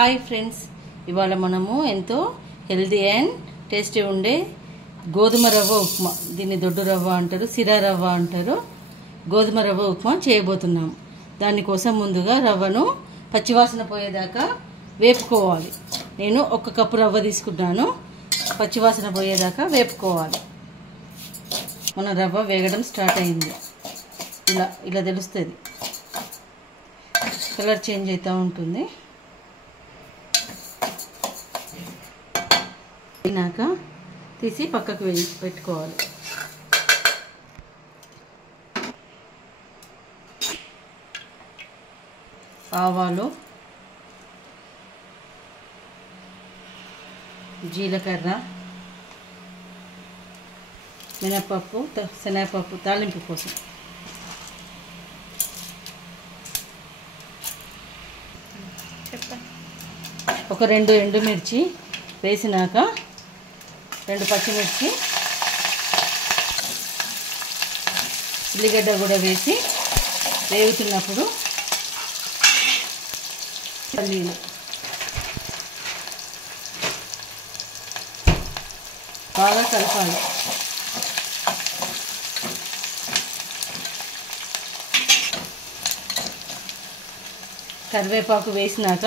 Hi friends, ఇవాళ మనము ఎంతో హెల్తీ అండ్ టేస్టీ ఉండే గోధుమ రవ్వ ఉప్మా, దీన్ని దొడ్డు రవ్వ అంటారు, సిరా రవ్వ అంటారు, గోధుమ రవ్వ ఉప్మా చేయబోతున్నాము. దానికోసం ముందుగా రవ్వను పచ్చివాసన పోయేదాకా వేపుకోవాలి. నేను 1 కప్పు రవ్వ తీసుకున్నాను. పచ్చివాసన పోయేదాకా వేపుకోవాలి. మన రవ్వ వేగడం స్టార్ట్ అయింది. ఇలా తెలుస్తుంది, కలర్ చేంజ్ అవుతూ ఉంటుంది. అయినాక తీసి పక్కకు పెట్టుకోవాలి. ఆవాలు, జీలకర్ర, మినపప్పు, శనగపప్పు తాలింపు కోసం. ఒక 2 ఎండుమిర్చి వేసినాక 2 పచ్చిమిర్చి, ఉల్లిగడ్డ కూడా వేసి వేగుతున్నప్పుడు పల్లీలు, బాగా కలపాలి. కరివేపాకు వేసినాక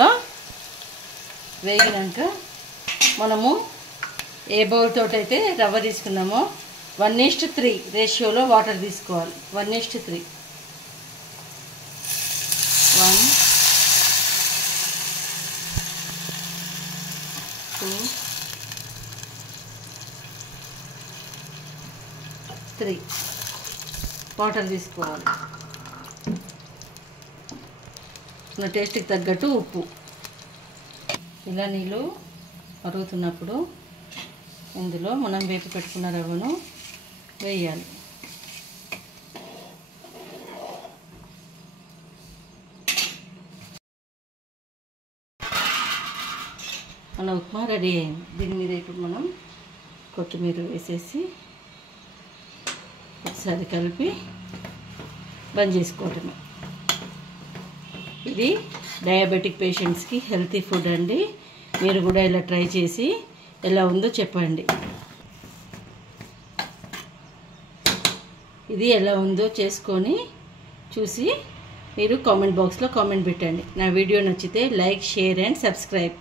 వేగినాక మనము ఏ బౌల్ తోటైతే రవ్వ తీసుకున్నామో 1:3 రేషియోలో వాటర్ తీసుకోవాలి. 1:3 1 2 3 వాటర్ తీసుకోవాలి. మన టేస్ట్కి తగ్గట్టు ఉప్పు. ఇలా నీళ్ళు మరుగుతున్నప్పుడు ఇందులో మనం వేపి పెట్టుకున్న రవ్వను వేయాలి. మన ఉప్మా రెడీ అయింది. దీని మీద ఇప్పుడు మనం కొత్తిమీర వేసేసి ఒకసారి కలిపి బంద్ చేసుకోవటమే. ఇది డయాబెటిక్ పేషెంట్స్కి హెల్తీ ఫుడ్ అండి. మీరు కూడా ఇలా ట్రై చేసి ఎలా ఉందో చెప్పండి. ఇది ఎలా ఉందో చేసుకొని చూసి మీరు కామెంట్ బాక్స్లో కామెంట్ పెట్టండి. నా వీడియో నచ్చితే లైక్, షేర్ అండ్ సబ్స్క్రైబ్.